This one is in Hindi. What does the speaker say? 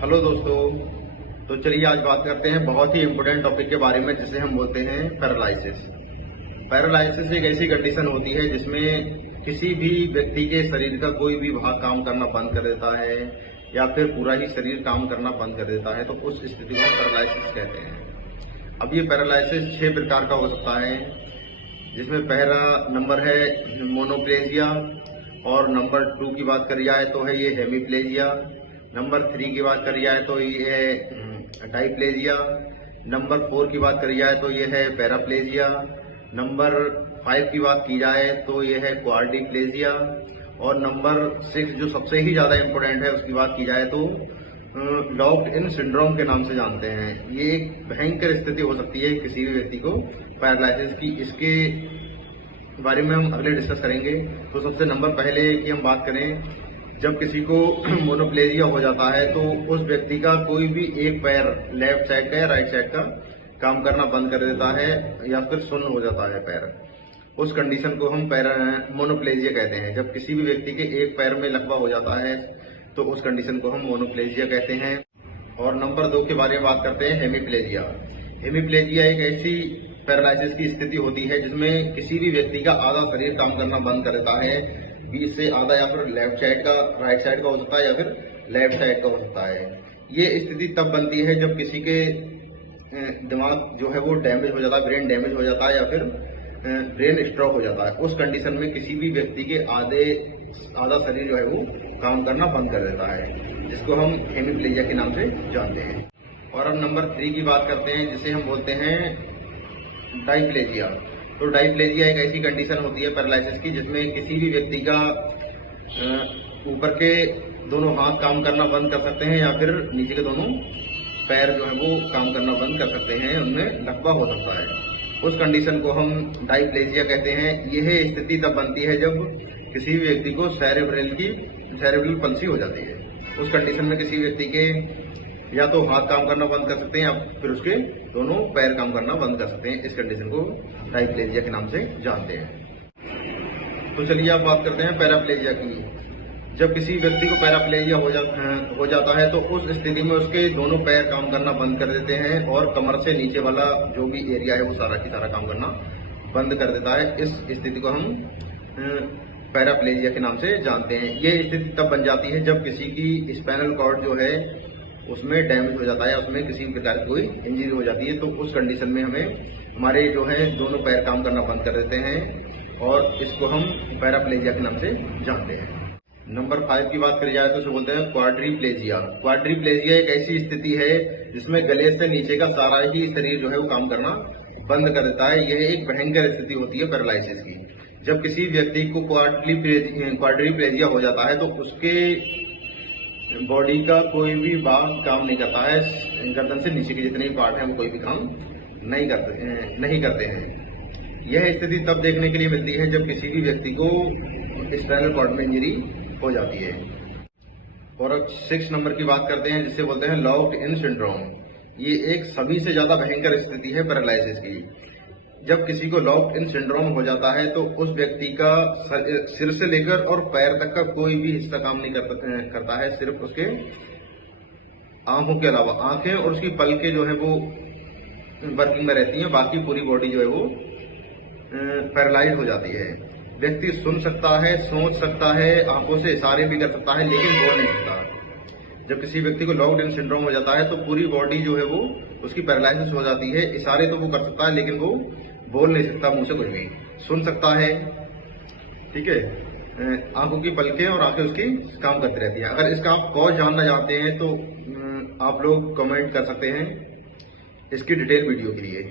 हेलो दोस्तों। तो चलिए आज बात करते हैं बहुत ही इम्पोर्टेंट टॉपिक के बारे में, जिसे हम बोलते हैं पैरालिसिस। पैरालिसिस एक ऐसी कंडीशन होती है जिसमें किसी भी व्यक्ति के शरीर का कोई भी भाग काम करना बंद कर देता है या फिर पूरा ही शरीर काम करना बंद कर देता है, तो उस स्थिति को हम पैरालिसिस कहते हैं। अब ये पैरालिसिस 6 प्रकार का हो सकता है, जिसमें पहला नंबर है मोनोप्लेजिया, और नंबर 2 की बात करी जाए तो है ये हेमीप्लेजिया, नंबर 3 की बात करी जाए तो ये है डाइप्लेजिया, नंबर 4 की बात करी जाए तो ये है पैराप्लेजिया, नंबर 5 की बात की जाए तो ये है क्वाड्रिप्लेजिया, और नंबर 6 जो सबसे ही ज्यादा इम्पोर्टेंट है उसकी बात की जाए तो लॉक्ड इन सिंड्रोम के नाम से जानते हैं। ये एक भयंकर स्थिति हो सकती है किसी भी व्यक्ति को पैरालिसिस की। इसके बारे में हम अगले डिस्कस करेंगे। तो सबसे नंबर पहले की हम बात करें, जब किसी को मोनोप्लेजिया हो जाता है तो उस व्यक्ति का कोई भी एक पैर लेफ्ट साइड का या राइट साइड का काम करना बंद कर देता है या फिर शून्य हो जाता है पैर। उस कंडीशन को हम मोनोप्लेजिया कहते हैं। जब किसी भी व्यक्ति के एक पैर में लकवा हो जाता है तो उस कंडीशन को हम मोनोप्लेजिया कहते हैं। और नंबर 2 के बारे में बात करते हैं हेमीप्लेजिया। हेमीप्लेजिया एक ऐसी पैरालिसिस की स्थिति होती है जिसमें किसी भी व्यक्ति का आधा शरीर काम करना बंद कर देता है। बीच से आधा या फिर लेफ्ट साइड का राइट साइड का हो सकता है या फिर लेफ्ट साइड का हो सकता है। ये स्थिति तब बनती है जब किसी के दिमाग जो है वो डैमेज हो जाता है, ब्रेन डैमेज हो जाता है या फिर ब्रेन स्ट्रोक हो जाता है। उस कंडीशन में किसी भी व्यक्ति के आधा शरीर जो है वो काम करना बंद कर देता है, जिसको हम हेमीप्लेजिया के नाम से जानते हैं। और अब नंबर 3 की बात करते हैं, जिसे हम बोलते हैं डाइप्लेजिया। तो डाइप्लेजिया एक ऐसी कंडीशन होती है पैरालिसिस की जिसमें किसी भी व्यक्ति का ऊपर के दोनों हाथ काम करना बंद कर सकते हैं या फिर नीचे के दोनों पैर जो है वो काम करना बंद कर सकते हैं, उनमें लकवा हो सकता है। उस कंडीशन को हम डाइप्लेजिया कहते हैं। यह स्थिति तब बनती है जब किसी भी व्यक्ति को सेरेब्रल पल्सी हो जाती है। उस कंडीशन में किसी व्यक्ति के या तो हाथ काम करना बंद कर सकते हैं या फिर उसके दोनों पैर काम करना बंद कर सकते हैं। इस कंडीशन को डाइप्लेजिया के नाम से जानते हैं। तो चलिए अब बात करते हैं पैराप्लेजिया की। जब किसी व्यक्ति को पैराप्लेजिया हो जाता है तो उस स्थिति में उसके दोनों पैर काम करना बंद कर देते हैं और कमर से नीचे वाला जो भी एरिया है वो सारा की सारा काम करना बंद कर देता है। इस स्थिति को हम पैराप्लेजिया के नाम से जानते हैं। ये स्थिति तब बन जाती है जब किसी की स्पाइनल कॉर्ड जो है उसमें डैमेज हो जाता है, उसमें किसी प्रकार की कोई इंजरी हो जाती है। तो उस कंडीशन में हमारे जो है दोनों पैर काम करना बंद कर देते हैं और इसको हम पैराप्लेजिया के नाम से जानते हैं। नंबर 5 की बात करी जाए तो उसे बोलते हैं क्वाड्रिप्लेजिया। क्वाड्रिप्लेजिया एक ऐसी स्थिति है जिसमें गले से नीचे का सारा ही शरीर जो है वो काम करना बंद कर देता है। यह एक भयंकर स्थिति होती है पैरालिसिस की। जब किसी व्यक्ति को क्वाड्रिप्लेजिया हो जाता है तो उसके बॉडी का कोई भी भाग काम नहीं करता है। गर्दन से नीचे के जितने भी पार्ट हैं वो कोई भी काम नहीं करते हैं। यह स्थिति तब देखने के लिए मिलती है जब किसी भी व्यक्ति को स्पाइनल कॉर्ड में इंजरी हो जाती है। और 6 नंबर की बात करते हैं, जिसे बोलते हैं लॉक्ड इन सिंड्रोम। ये एक सभी से ज्यादा भयंकर स्थिति है पैरालिसिस की। जब किसी को लॉक्ड इन सिंड्रोम हो जाता है तो उस व्यक्ति का सिर से लेकर और पैर तक का कोई भी हिस्सा काम नहीं करता है। सिर्फ उसके आंखों के अलावा आंखें और उसकी पलकें जो है वो वर्किंग में रहती हैं, बाकी पूरी बॉडी जो है वो पैरालाइज हो जाती है। व्यक्ति सुन सकता है, सोच सकता है, आंखों से इशारे भी कर सकता है, लेकिन बोल नहीं सकता। जब किसी व्यक्ति को लॉक्ड इन सिंड्रोम हो जाता है तो पूरी बॉडी जो है वो उसकी पैरालिसिस हो जाती है। इशारे तो वो कर सकता है लेकिन वो बोल नहीं सकता मुंह से कुछ भी। सुन सकता है, ठीक है, आंखों की पलकें और आंखें उसकी काम करती रहती है। अगर इसका आप कॉज जानना चाहते हैं तो आप लोग कमेंट कर सकते हैं इसकी डिटेल वीडियो के लिए।